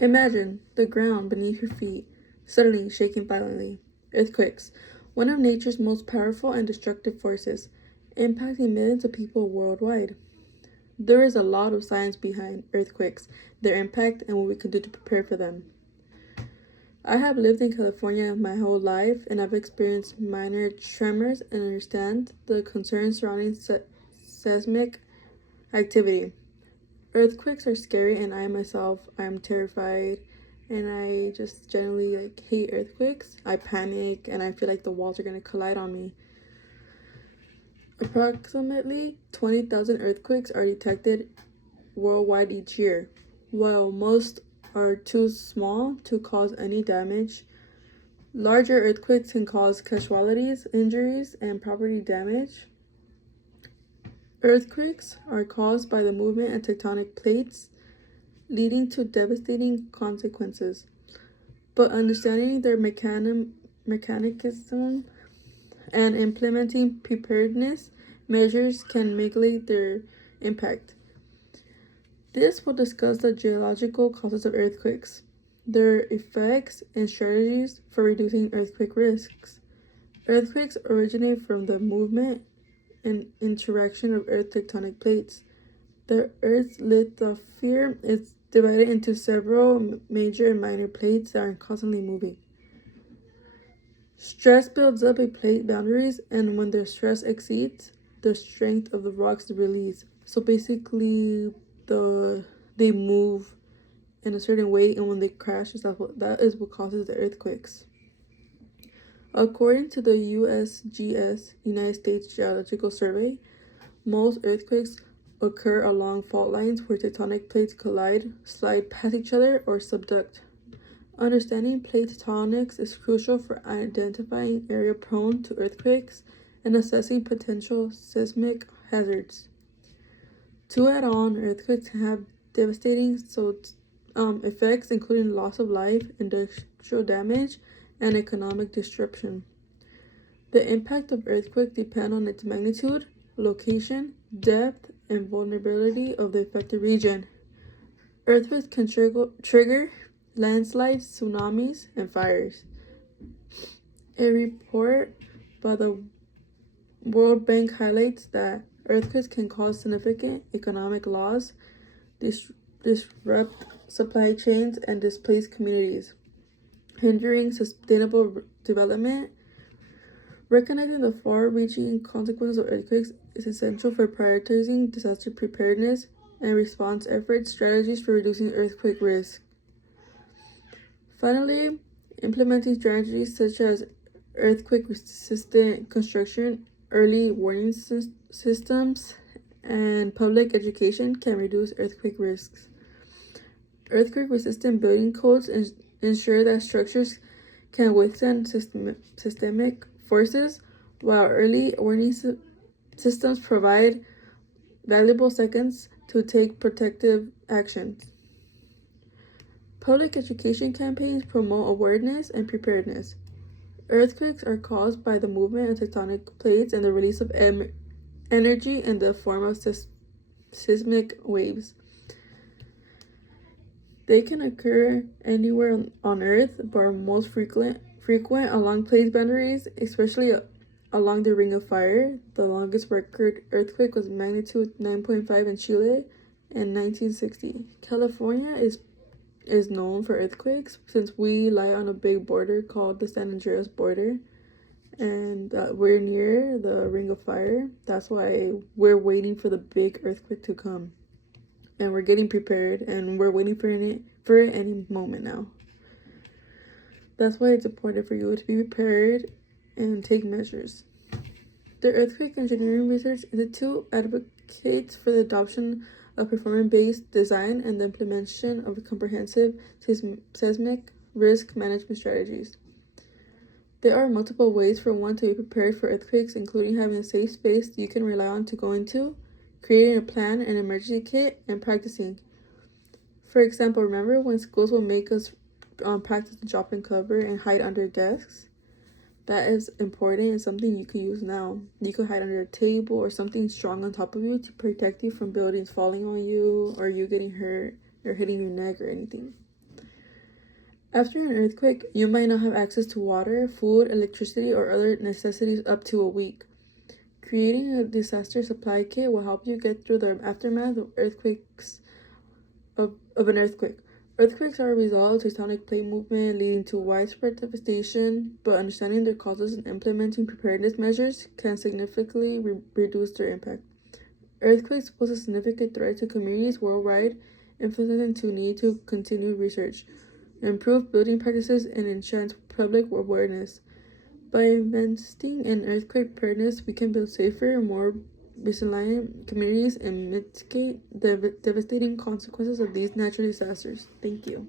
Imagine the ground beneath your feet suddenly shaking violently. Earthquakes, one of nature's most powerful and destructive forces, impacting millions of people worldwide. There is a lot of science behind earthquakes, their impact, and what we can do to prepare for them. I have lived in California my whole life, and I've experienced minor tremors and understand the concerns surrounding seismic activity. Earthquakes are scary, and I myself I am terrified, and I just generally hate earthquakes. I panic, and I feel like the walls are gonna collide on me. Approximately 20,000 earthquakes are detected worldwide each year. While most are too small to cause any damage, larger earthquakes can cause casualties, injuries, and property damage. Earthquakes are caused by the movement of tectonic plates, leading to devastating consequences. But understanding their mechanism and implementing preparedness measures can mitigate their impact. This will discuss the geological causes of earthquakes, their effects, and strategies for reducing earthquake risks. Earthquakes originate from the movement and interaction of earth tectonic plates. The Earth's lithosphere is divided into several major and minor plates that are constantly moving. Stress builds up at plate boundaries, and when the stress exceeds, the strength of the rocks is released. So basically, they move in a certain way, and when they crash, that is what causes the earthquakes. According to the USGS, United States Geological Survey, most earthquakes occur along fault lines where tectonic plates collide, slide past each other, or subduct. Understanding plate tectonics is crucial for identifying area prone to earthquakes and assessing potential seismic hazards. To add on, earthquakes have devastating effects, including loss of life, industrial damage, and economic disruption. The impact of earthquake depends on its magnitude, location, depth, and vulnerability of the affected region. Earthquakes can trigger landslides, tsunamis, and fires. A report by the World Bank highlights that earthquakes can cause significant economic loss, disrupt supply chains, and displace communities, hindering sustainable development. Recognizing the far-reaching consequences of earthquakes is essential for prioritizing disaster preparedness and response efforts, strategies for reducing earthquake risk. Finally, implementing strategies such as earthquake-resistant construction, early warning systems, and public education can reduce earthquake risks. Earthquake-resistant building codes ensure that structures can withstand systemic forces, while early warning systems provide valuable seconds to take protective actions. Public education campaigns promote awareness and preparedness. Earthquakes are caused by the movement of tectonic plates and the release of energy in the form of seismic waves. They can occur anywhere on Earth, but are most frequent along plate boundaries, especially along the Ring of Fire. The longest record earthquake was magnitude 9.5 in Chile in 1960. California is known for earthquakes since we lie on a big border called the San Andreas border, and we're near the Ring of Fire. That's why we're waiting for the big earthquake to come, and we're getting prepared, and we're waiting for it any moment now. That's why it's important for you to be prepared and take measures. The Earthquake Engineering Research Institute advocates for the adoption of performance-based design and the implementation of comprehensive seismic risk management strategies. There are multiple ways for one to be prepared for earthquakes, including having a safe space you can rely on to go into, creating a plan and emergency kit, and practicing. For example, remember when schools will make us practice the drop and cover and hide under desks? That is important and something you can use now. You could hide under a table or something strong on top of you to protect you from buildings falling on you or you getting hurt or hitting your neck or anything. After an earthquake, you might not have access to water, food, electricity, or other necessities up to a week. Creating a disaster supply kit will help you get through the aftermath of an earthquake. Earthquakes are a result of tectonic plate movement leading to widespread devastation, but understanding their causes and implementing preparedness measures can significantly reduce their impact. Earthquakes pose a significant threat to communities worldwide, emphasizing the need to continue research, improve building practices, and enhance public awareness. By investing in earthquake preparedness, we can build safer, more resilient communities and mitigate the devastating consequences of these natural disasters. Thank you.